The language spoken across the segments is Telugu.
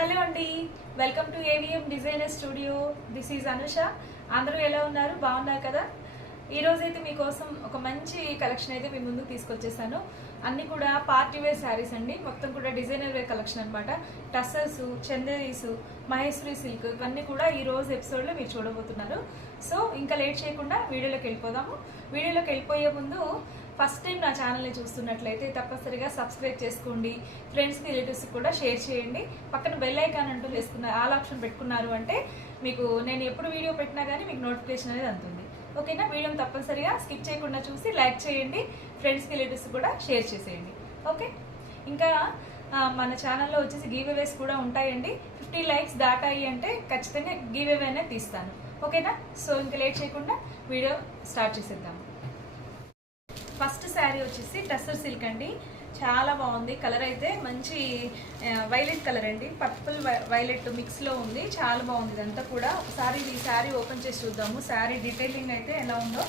హలో అండి, welcome to AVM designer studio. This is Anusha. అందరూ ఎలా ఉన్నారు? బాగున్నారు కదా? ఈరోజు అయితే మీకోసం ఒక మంచి కలెక్షన్ అయితే మీ ముందుకు తీసుకొచ్చేసాను. అన్నీ కూడా పార్టీ వేర్ శారీస్ అండి. మొత్తం కూడా డిజైనర్ వేర్ కలెక్షన్ అనమాట. టస్సర్స్, చందేరీస్, మహేశ్వరి సిల్క్ ఇవన్నీ కూడా ఈ రోజు ఎపిసోడ్లో మీరు చూడబోతున్నారు. సో ఇంకా లేట్ చేయకుండా వీడియోలోకి వెళ్ళిపోదాము. వీడియోలోకి వెళ్ళిపోయే ముందు ఫస్ట్ టైం నా ఛానల్ని చూస్తున్నట్లయితే తప్పనిసరిగా సబ్స్క్రైబ్ చేసుకోండి. ఫ్రెండ్స్కి, రిలేటివ్స్కి కూడా షేర్ చేయండి. పక్కన బెల్ ఐకాన్ అంటూ వేసుకున్నారు, ఆల్ ఆప్షన్ పెట్టుకున్నారు అంటే మీకు నేను ఎప్పుడు వీడియో పెట్టినా కానీ మీకు నోటిఫికేషన్ అనేది అందుతుంది. ఓకేనా? వీడియోని తప్పనిసరిగా స్కిప్ చేయకుండా చూసి లైక్ చేయండి. ఫ్రెండ్స్కి, రిలేటివ్స్కి కూడా షేర్ చేసేయండి. ఓకే, ఇంకా మన ఛానల్లో వచ్చేసి గివ్ అవేస్ కూడా ఉంటాయండి. 50 లైక్స్ దాటాయి అంటే ఖచ్చితంగా గివ్ అవే అనేది తీస్తాను. ఓకేనా? సో ఇంకా లేట్ చేయకుండా వీడియో స్టార్ట్ చేసేద్దాము. ఫస్ట్ శారీ వచ్చేసి టస్సర్ సిల్క్ అండి. చాలా బాగుంది. కలర్ అయితే మంచి వైలెట్ కలర్ అండి, పర్పుల్ వైలెట్ మిక్స్లో ఉంది. చాలా బాగుంది ఇదంతా కూడా. ఒకసారి ఈ శారీ ఓపెన్ చేసి చూద్దాము. శారీ డీటెయిలింగ్ అయితే ఎలా ఉందో.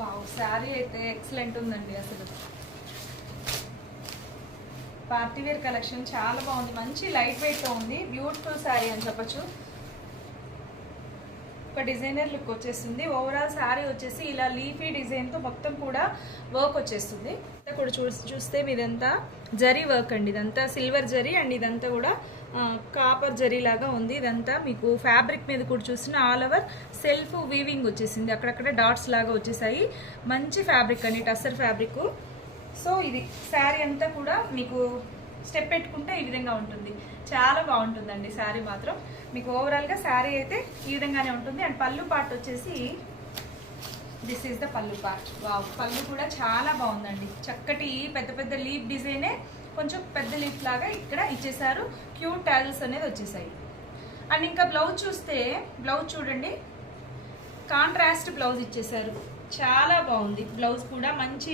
వావ్, శారీ అయితే ఎక్సలెంట్ ఉందండి. అసలు పార్టీ వేర్ కలెక్షన్ చాలా బాగుంది. మంచి లైట్ వెయిట్తో ఉంది. బ్యూటిఫుల్ శారీ అని చెప్పచ్చు. ఒక డిజైనర్ లుక్ వచ్చేస్తుంది. ఓవరాల్ శారీ వచ్చేసి ఇలా లీఫీ డిజైన్తో మొత్తం కూడా వర్క్ వచ్చేస్తుంది. కూడా చూస్తే ఇదంతా జరీ వర్క్ అండి. ఇదంతా సిల్వర్ జరీ అండ్ ఇదంతా కూడా కాపర్ జరీ లాగా ఉంది. ఇదంతా మీకు ఫ్యాబ్రిక్ మీద కూడా చూసిన ఆల్ ఓవర్ సెల్ఫ్ వీవింగ్ వచ్చేసింది. అక్కడక్కడ డాట్స్ లాగా వచ్చేసాయి. మంచి ఫ్యాబ్రిక్ అండి, టస్సర్ ఫ్యాబ్రిక్. సో ఇది శారీ అంతా కూడా మీకు స్టెప్ పెట్టుకుంటే ఈ విధంగా ఉంటుంది. చాలా బాగుంటుందండి శారీ మాత్రం. మీకు ఓవరాల్గా శారీ అయితే ఈ విధంగానే ఉంటుంది. అండ్ పళ్ళు పార్ట్ వచ్చేసి దిస్ ఈజ్ ద పళ్ళు పార్ట్. వావ్, పళ్ళు కూడా చాలా బాగుందండి. చక్కటి పెద్ద పెద్ద లీఫ్ డిజైనే, కొంచెం పెద్ద లీఫ్ లాగా ఇక్కడ ఇచ్చేసారు. క్యూట్ టాజిల్స్ అనేది వచ్చేసాయి. అండ్ ఇంకా బ్లౌజ్ చూస్తే, బ్లౌజ్ చూడండి, కాంట్రాస్ట్ బ్లౌజ్ ఇచ్చేసారు. చాలా బాగుంది. బ్లౌజ్ కూడా మంచి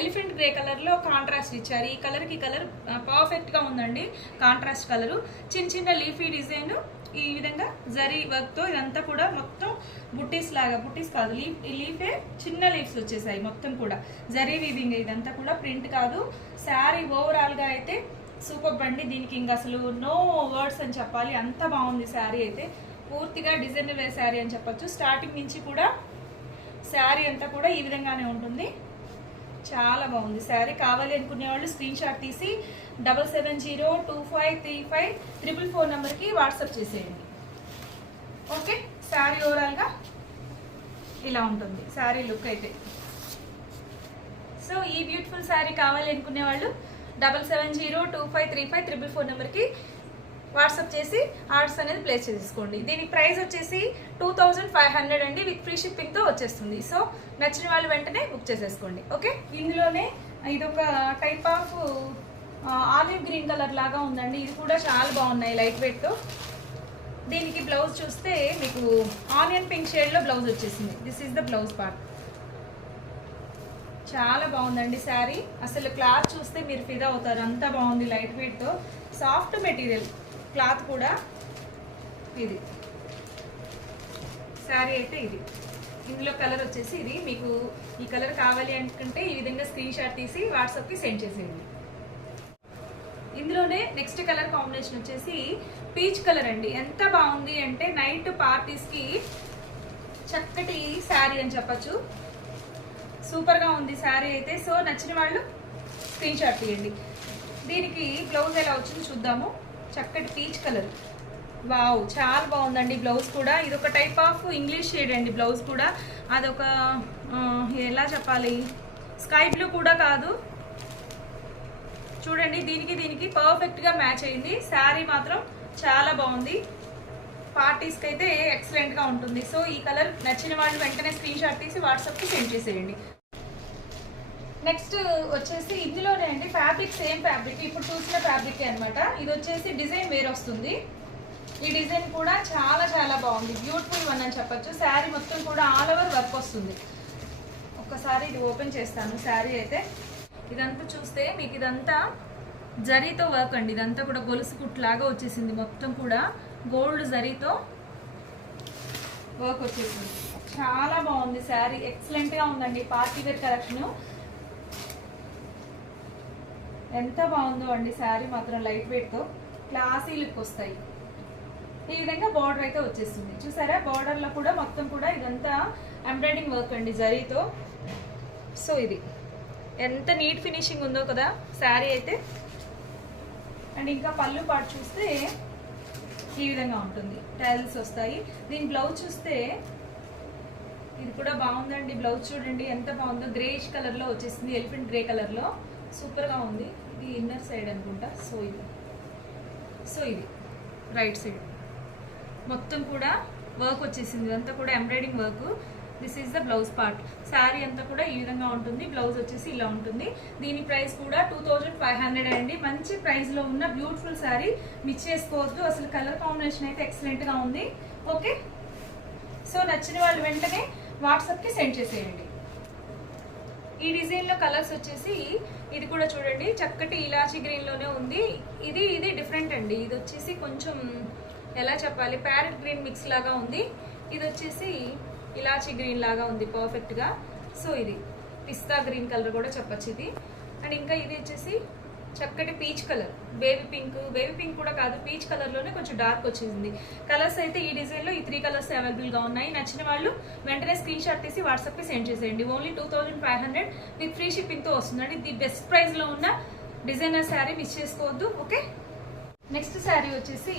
ఎలిఫెంట్ గ్రే కలర్లో కాంట్రాస్ట్ ఇచ్చారు. ఈ కలర్కి కలర్ పర్ఫెక్ట్గా ఉందండి. కాంట్రాస్ట్ కలరు, చిన్న చిన్న లీఫీ డిజైన్ ఈ విధంగా జరీ వర్క్తో ఇదంతా కూడా మొత్తం బుట్టీస్ లాగా, బుట్టీస్ కాదు లీఫే, చిన్న లీఫ్స్ వచ్చేసాయి. మొత్తం కూడా జరీ వీవింగ్. ఇదంతా కూడా ప్రింట్ కాదు. శారీ ఓవరాల్గా అయితే సూపర్ బండి. దీనికి ఇంకా అసలు నో వర్డ్స్ అని చెప్పాలి. అంత బాగుంది శారీ అయితే. పూర్తిగా డిజైనర్ వేర్ శారీ అని చెప్పచ్చు. స్టార్టింగ్ నుంచి కూడా శారీ అంతా కూడా ఈ విధంగానే ఉంటుంది. చాలా బాగుంది శారీ. కావాలి అనుకునే వాళ్ళు స్క్రీన్ షాట్ తీసి 7702535444 నెంబర్కి వాట్సాప్ చేసేయండి. ఓకే, శారీ ఓవరాల్గా ఇలా ఉంటుంది శారీ లుక్ అయితే. సో ఈ బ్యూటిఫుల్ శారీ కావాలి అనుకునే వాళ్ళు 7702535444 నెంబర్కి వాట్సాప్ చేసి ఆర్డర్స్ అనేది ప్లేస్ చేసుకోండి. దీనికి ప్రైస్ వచ్చేసి 2500 అండి, విత్ ఫ్రీ షిప్పింగ్తో వచ్చేస్తుంది. సో నచ్చిన వాళ్ళు వెంటనే బుక్ చేసేసుకోండి. ఓకే, ఇందులోనే ఇదొక type of olive green colour లాగా ఉందండి. ఇది కూడా చాలా బాగున్నాయి, లైట్ వెయిట్తో. దీనికి బ్లౌజ్ చూస్తే మీకు ఆనియన్ పింక్ షేడ్లో బ్లౌజ్ వచ్చేసింది. This is the blouse part. చాలా బాగుందండి శారీ. అసలు క్లాత్ చూస్తే మీరు ఫిదా అవుతారు. అంతా బాగుంది, లైట్ వెయిట్తో, సాఫ్ట్ మెటీరియల్ క్లాత్ కూడా. ఇది శారీ అయితే ఇది. ఇందులో కలర్ వచ్చేసి ఇది. మీకు ఈ కలర్ కావాలి అనుకుంటే ఈ విధంగా స్క్రీన్ షాట్ తీసి వాట్సాప్కి సెండ్ చేసేయండి. ఇందులోనే నెక్స్ట్ కలర్ కాంబినేషన్ వచ్చేసి పీచ్ కలర్ అండి. ఎంత బాగుంది అంటే నైట్ పార్టీస్కి చక్కటి శారీ అని చెప్పచ్చు. సూపర్గా ఉంది శారీ అయితే. సో నచ్చిన వాళ్ళు స్క్రీన్ షాట్ తీయండి. దీనికి బ్లౌజ్ ఎలా వచ్చిందో చూద్దాము. చక్కటి పీచ్ కలర్. వావ్, చాలా బాగుందండి బ్లౌజ్ కూడా. ఇది ఒక టైప్ ఆఫ్ ఇంగ్లీష్ షేడ్ అండి బ్లౌజ్ కూడా. అదొక ఎలా చెప్పాలి, స్కై బ్లూ కూడా కాదు. చూడండి, దీనికి పర్ఫెక్ట్గా మ్యాచ్ అయింది. శారీ మాత్రం చాలా బాగుంది. పార్టీస్కి అయితే ఎక్సలెంట్గా ఉంటుంది. సో ఈ కలర్ నచ్చిన వాళ్ళు వెంటనే స్క్రీన్ షాట్ తీసి వాట్సాప్కి సెండ్ చేసేయండి. నెక్స్ట్ వచ్చేసి ఇందులోనే అండి ఫ్యాబ్రిక్ సేమ్ ఫ్యాబ్రిక్, ఇప్పుడు చూసిన ఫ్యాబ్రిక్ అనమాట. ఇది వచ్చేసి డిజైన్ వేరే వస్తుంది. ఈ డిజైన్ కూడా చాలా చాలా బాగుంది. బ్యూటిఫుల్ వన్ అని చెప్పచ్చు. శారీ మొత్తం కూడా ఆల్ ఓవర్ వర్క్ వస్తుంది. ఒక్కసారి ఇది ఓపెన్ చేస్తాను. శారీ అయితే ఇదంతా చూస్తే మీకు ఇదంతా జరీతో వర్క్ అండి. ఇదంతా కూడా గొలుసు కుట్లాగా వచ్చేసింది. మొత్తం కూడా గోల్డ్ జరీతో వర్క్ వచ్చేసింది. చాలా బాగుంది శారీ, ఎక్సలెంట్ గా ఉందండి. పార్టీ వేర్ కలెక్షన్ ఎంత బాగుందో అండి. శారీ మాత్రం లైట్ వెయిట్ తో క్లాసీ లుక్ వస్తాయి. ఈ విధంగా బార్డర్ అయితే వచ్చేస్తుంది. చూసారా, బార్డర్ లో కూడా మొత్తం కూడా ఇదంతా ఎంబ్రాయిడింగ్ వర్క్ అండి జరీతో. సో ఇది ఎంత నీట్ ఫినిషింగ్ ఉందో కదా శారీ అయితే. అండ్ ఇంకా పళ్ళు పాటు చూస్తే ఈ విధంగా ఉంటుంది, టైల్స్ వస్తాయి. దీని బ్లౌజ్ చూస్తే ఇది కూడా బాగుందండి. బ్లౌజ్ చూడండి ఎంత బాగుందో, గ్రేష్ కలర్ లో వచ్చేసింది, ఎలిఫెంట్ గ్రే కలర్ లో సూపర్ గా ఉంది. ఇది ఇన్నర్ సైడ్ అనుకుంటా. సో ఇది రైట్ సైడ్ మొత్తం కూడా వర్క్ వచ్చేసింది, ఇదంతా కూడా embroidering work. This is the blouse part. Sari అంతా కూడా ఈ విధంగా ఉంటుంది, బ్లౌజ్ వచ్చేసి ఇలా ఉంటుంది. దీని ప్రైస్ కూడా 2500 అండి. మంచి ప్రైస్ లో ఉన్న బ్యూటిఫుల్ శారీ, మిస్ చేసుకోవద్దు. అసలు కలర్ కాంబినేషన్ అయితే ఎక్సలెంట్ గా ఉంది. ఓకే, సో నచ్చిన వాళ్ళు వెంటనే వాట్సాప్ కి సెండ్ చేసేయండి. ఈ డిజైన్ లో కలర్స్ వచ్చేసి ఇది కూడా చూడండి, చక్కటి ఇలాచీ గ్రీన్ లోనే ఉంది. ఇది డిఫరెంట్ అండి. ఇది వచ్చేసి కొంచెం ఎలా చెప్పాలి, ప్యారెట్ గ్రీన్ మిక్స్ లాగా ఉంది. ఇది వచ్చేసి ఇలాచీ గ్రీన్ లాగా ఉంది పర్ఫెక్ట్ గా. సో ఇది పిస్తా గ్రీన్ కలర్ కూడా చెప్పచ్చు ఇది. అండ్ ఇంకా ఇది వచ్చేసి చక్కటి పీచ్ కలర్, బేబీ పింక్ కూడా కాదు, పీచ్ కలర్ లోనే కొంచెం డార్క్ వచ్చింది. కలర్స్ అయితే ఈ డిజైన్ లో ఈ 3 కలర్స్ అవైలబుల్ గా ఉన్నాయి. నచ్చిన వాళ్ళు వెంటనే స్క్రీన్ షాట్ తీసి వాట్సాప్ కి సెండ్ చేసేయండి. ఓన్లీ 2500 విత్ ఫ్రీ షిప్పింగ్ తో వస్తుందండి. ఇది బెస్ట్ ప్రైస్ లో ఉన్న డిజైనర్ శారీ, మిస్ చేసుకోవద్దు. ఓకే, నెక్స్ట్ శారీ వచ్చేసి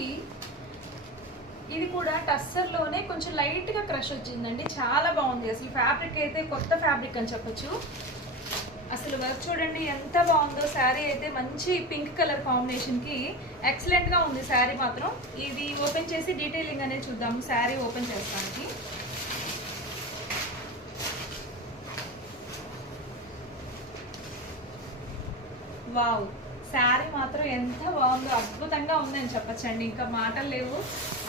ఇది కూడా టస్సర్ లోనే కొంచెం లైట్ గా క్రష్ వచ్చిందండి. చాలా బాగుంది. అసలు ఫ్యాబ్రిక్ అయితే కొత్త ఫ్యాబ్రిక్ అని చెప్పొచ్చు. అసలు వర్క్ చూడండి ఎంత బాగుందో. శారీ అయితే మంచి పింక్ కలర్ కాంబినేషన్ కి ఎక్సలెంట్ గా ఉంది శారీ మాత్రం. ఇది ఓపెన్ చేసి డీటెయిలింగ్ అనేది చూద్దాము. శారీ ఓపెన్ చేస్తానికి వావ్, శారీ మాత్రం ఎంత బాగుందో, అద్భుతంగా ఉందని చెప్పచ్చండి. ఇంకా మాటలు లేవు,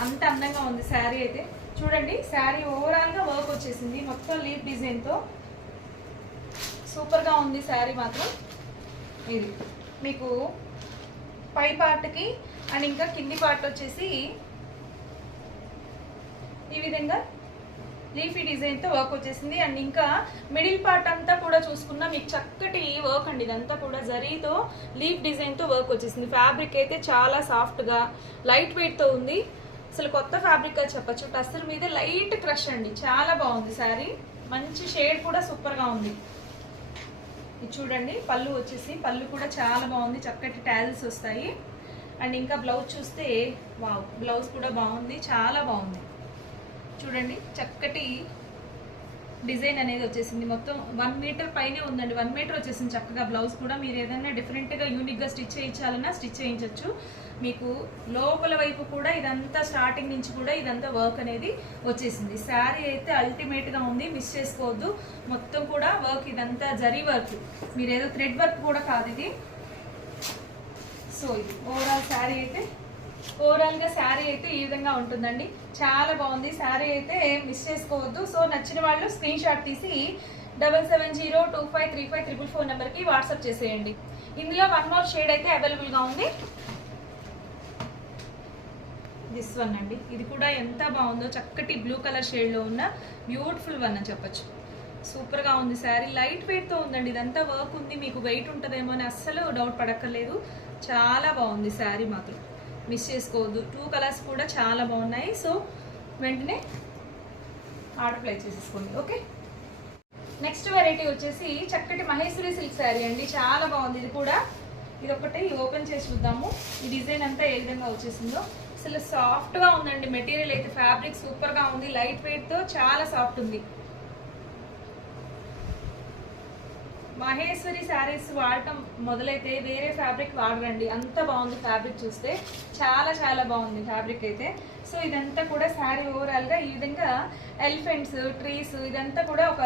అంత అందంగా ఉంది శారీ అయితే. చూడండి, శారీ ఓవరాల్ గా వర్క్ వచ్చేసింది మొత్తం లీఫ్ డిజైన్ తో. సూపర్ గా ఉంది శారీ మాత్రం. ఇది మీకు పై పార్ట్ కి అండ్ ఇంకా కింది పార్ట్ వచ్చేసి ఈ విధంగా లీఫీ డిజైన్ తో వర్క్ వచ్చేసింది. అండ్ ఇంకా మిడిల్ పార్ట్ అంతా కూడా చూసుకున్నా మీకు చక్కటి వర్క్ అండి. ఇదంతా కూడా జరీతో లీఫ్ డిజైన్ తో వర్క్ వచ్చేసింది. ఫ్యాబ్రిక్ అయితే చాలా సాఫ్ట్ గా లైట్ వెయిట్ తో ఉంది. అసలు కొత్త ఫ్యాబ్రిక్ గా చెప్పచ్చు. టస్సర్ మీద లైట్ క్రష్ అండి, చాలా బాగుంది శారీ. మంచి షేడ్ కూడా సూపర్ గా ఉంది. ఇది చూడండి, పళ్ళు వచ్చేసి పళ్ళు కూడా చాలా బాగుంది, చక్కటి టాజిల్స్ వస్తాయి. అండ్ ఇంకా బ్లౌజ్ చూస్తే వావ్, బ్లౌజ్ కూడా బాగుంది, చాలా బాగుంది. చూడండి, చక్కటి డిజైన్ అనేది వచ్చేసింది. మొత్తం 1 మీటర్ పైనే ఉందండి, 1 మీటర్ వచ్చేసింది చక్కగా. బ్లౌజ్ కూడా మీరు ఏదైనా డిఫరెంట్గా యూనిక్గా స్టిచ్ చేయించాలన్నా స్టిచ్ చేయించవచ్చు. మీకు లోపల వైపు కూడా ఇదంతా స్టార్టింగ్ నుంచి కూడా ఇదంతా వర్క్ అనేది వచ్చేసింది. శారీ అయితే అల్టిమేట్గా ఉంది, మిస్ చేసుకోవద్దు. మొత్తం కూడా వర్క్, ఇదంతా జరీ వర్క్, మీరు ఏదో థ్రెడ్ వర్క్ కూడా కాదు ఇది. సో ఇది ఓవరాల్ శారీ అయితే, ఓవరాల్గా శారీ అయితే ఈ విధంగా ఉంటుందండి. చాలా బాగుంది శారీ అయితే, మిస్ చేసుకోవద్దు. సో నచ్చిన వాళ్ళు స్క్రీన్ షాట్ తీసి 7702535344 నెంబర్కి వాట్సాప్ చేసేయండి. ఇందులో 1 మోర్ షేడ్ అయితే అవైలబుల్గా ఉంది. దిస్ వన్ అండి, ఇది కూడా ఎంత బాగుందో, చక్కటి బ్లూ కలర్ షేడ్లో ఉన్న బ్యూటిఫుల్ వన్ అని చెప్పచ్చు. సూపర్గా ఉంది శారీ, లైట్ వెయిట్తో ఉందండి. ఇదంతా వర్క్ ఉంది, మీకు వెయిట్ ఉంటుందేమో అని అస్సలు డౌట్ పడక్కర్లేదు. చాలా బాగుంది శారీ మాత్రం, మిస్ చేసుకోవద్దు. 2 కలర్స్ కూడా చాలా బాగున్నాయి. సో వెంటనే ఆర్డర్ ప్లేస్ చేసేసుకోండి. ఓకే, నెక్స్ట్ వెరైటీ వచ్చేసి చక్కటి మహేశ్వరి సిల్క్ శారీ అండి. చాలా బాగుంది ఇది కూడా. ఇది ఒకటి ఓపెన్ చేసి చూద్దాము. ఈ డిజైన్ అంతా ఏ విధంగా వచ్చేసిందో. అసలు సాఫ్ట్గా ఉందండి మెటీరియల్ అయితే. ఫ్యాబ్రిక్ సూపర్గా ఉంది, లైట్ వెయిట్తో చాలా సాఫ్ట్ ఉంది. మహేశ్వరి శారీస్ వాడటం మొదలైతే వేరే ఫ్యాబ్రిక్ వాడరండి, అంత బాగుంది ఫ్యాబ్రిక్. చూస్తే చాలా చాలా బాగుంది ఫ్యాబ్రిక్ అయితే. సో ఇదంతా కూడా శారీ ఓవరాల్గా ఈ విధంగా ఎలిఫెంట్స్, ట్రీస్, ఇదంతా కూడా ఒక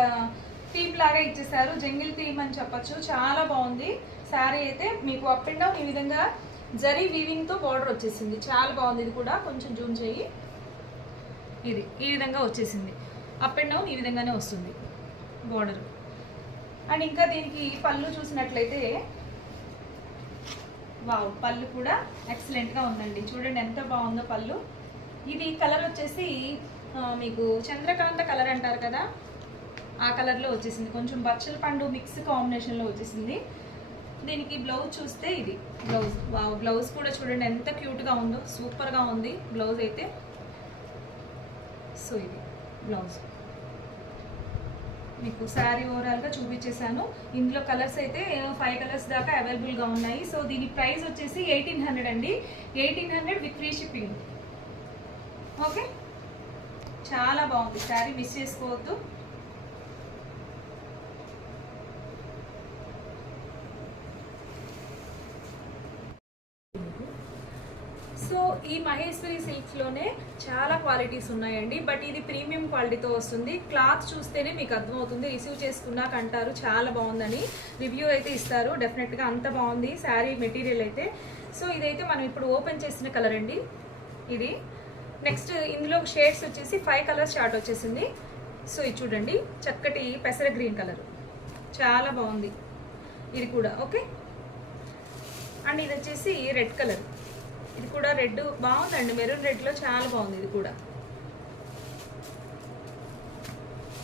థీమ్ లాగా ఇచ్చేసారు. జంగిల్ థీమ్ అని చెప్పచ్చు. చాలా బాగుంది శారీ అయితే. మీకు అప్ అండ్ డౌన్ ఈ విధంగా జరీ వీవింగ్తో బార్డర్ వచ్చేసింది, చాలా బాగుంది. ఇది కూడా కొంచెం జూమ్ చేయి. ఇది ఈ విధంగా వచ్చేసింది, అప్ అండ్ డౌన్ ఈ విధంగానే వస్తుంది బార్డర్. అండ్ ఇంకా దీనికి పళ్ళు చూసినట్లయితే వావ్, పళ్ళు కూడా ఎక్సలెంట్గా ఉందండి. చూడండి ఎంత బాగుందో పళ్ళు. ఇది కలర్ వచ్చేసి మీకు చంద్రకాంత కలర్ అంటారు కదా, ఆ కలర్లో వచ్చేసింది. కొంచెం బచ్చల పండు మిక్స్ కాంబినేషన్లో వచ్చేసింది. దీనికి బ్లౌజ్ చూస్తే ఇది బ్లౌజ్. బ్లౌజ్ కూడా చూడండి ఎంత క్యూట్గా ఉందో, సూపర్గా ఉంది బ్లౌజ్ అయితే. సో ఇది బ్లౌజ్ మీకు శారీ ఓవరాల్గా చూపించేశాను. ఇందులో కలర్స్ అయితే 5 కలర్స్ దాకా అవైలబుల్గా ఉన్నాయి. సో దీని ప్రైస్ వచ్చేసి 1800 అండి. 1800 విత్ ఫ్రీ షిప్పింగ్. ఓకే, చాలా బాగుంది శారీ, మిస్ చేసుకోవద్దు. సో ఈ మహేశ్వరి సిల్క్స్లోనే చాలా క్వాలిటీస్ ఉన్నాయండి. బట్ ఇది ప్రీమియం క్వాలిటీతో వస్తుంది. క్లాత్ చూస్తేనే మీకు అర్థమవుతుంది. రిసీవ్ చేసుకున్నాక అంటారు చాలా బాగుందని, రివ్యూ అయితే ఇస్తారు డెఫినెట్గా. అంత బాగుంది శారీ మెటీరియల్ అయితే. సో ఇదైతే మనం ఇప్పుడు ఓపెన్ చేసిన కలర్ అండి ఇది. నెక్స్ట్ ఇందులో షేడ్స్ వచ్చేసి 5 కలర్స్ షార్ట్ వచ్చేసింది. సో ఇది చూడండి, చక్కటి పెసర గ్రీన్ కలర్, చాలా బాగుంది ఇది కూడా. ఓకే, అండ్ ఇది వచ్చేసి రెడ్ కలర్. ఇది కూడా రెడ్ బాగుందండి, మెరూన్ రెడ్లో చాలా బాగుంది ఇది కూడా.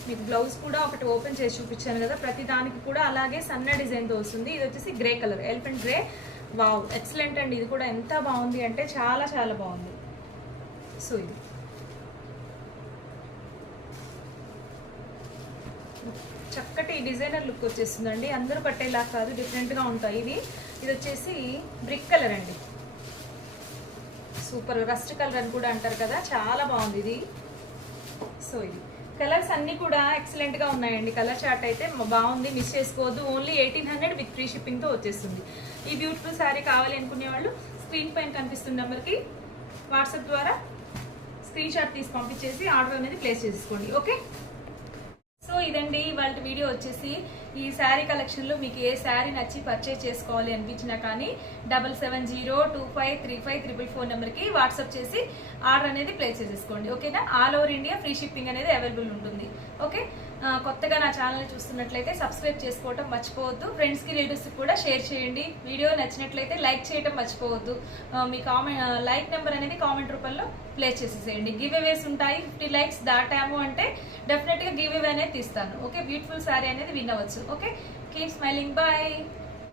మీకు బ్లౌజ్ కూడా ఒకటి ఓపెన్ చేసి చూపించాను కదా, ప్రతి దానికి కూడా అలాగే సన్న డిజైన్తో వస్తుంది. ఇది వచ్చేసి grey colour, elephant grey. Wow, excellent అండి. ఇది కూడా ఎంత బాగుంది అంటే చాలా చాలా బాగుంది. సో ఇది చక్కటి డిజైనర్ లుక్ వచ్చేస్తుందండి. అందరూ కట్టేలా కాదు, డిఫరెంట్గా ఉంటాయి ఇవి. ఇది వచ్చేసి బ్రిక్ కలర్ అండి, సూపర్. రస్ట్ కలర్ అని కూడా అంటారు కదా, చాలా బాగుంది ఇది. సో ఇది కలర్స్ అన్నీ కూడా ఎక్సలెంట్గా ఉన్నాయండి. కలర్ చార్ట్ అయితే బాగుంది, మిస్ చేసుకోవద్దు. ఓన్లీ 1800 విత్ ఫ్రీ షిప్పింగ్తో వచ్చేస్తుంది. ఈ బ్యూటిఫుల్ శారీ కావాలి అనుకునే వాళ్ళు స్క్రీన్ పైన కనిపిస్తున్న నెంబర్కి వాట్సాప్ ద్వారా స్క్రీన్ షాట్ తీసి పంపించేసి ఆర్డర్ అనేది ప్లేస్ చేసుకోండి. ఓకే, సో ఇదండి ఇవాళ వీడియో వచ్చేసి. ఈ శారీ కలెక్షన్లో మీకు ఏ శారీ నచ్చి పర్చేజ్ చేసుకోవాలి అనిపించినా కానీ 7702535344 నెంబర్కి వాట్సాప్ చేసి ఆర్డర్ అనేది ప్లేస్ చేసేసుకోండి. ఓకేనా, all over India free shipping అనేది అవైలబుల్ ఉంటుంది. ఓకే, కొత్తగా నా ఛానల్ చూస్తున్నట్లయితే సబ్స్క్రైబ్ చేసుకోవటం మర్చిపోవద్దు. ఫ్రెండ్స్కి రిలేటివ్స్కి కూడా షేర్ చేయండి. వీడియో నచ్చినట్లయితే లైక్ చేయడం మర్చిపోవద్దు. మీ లైక్ నెంబర్ అనేది కామెంట్ రూపంలో ప్లేస్ చేసేసేయండి. గివ్ అవేస్ ఉంటాయి. 50 లైక్స్ దాటాము అంటే డెఫినెట్గా గివ్ అవే అనేది తీస్తాను. ఓకే, బ్యూటిఫుల్ శారీ అనేది విన్ అవ్వచ్చు. Okay, keep smiling, bye.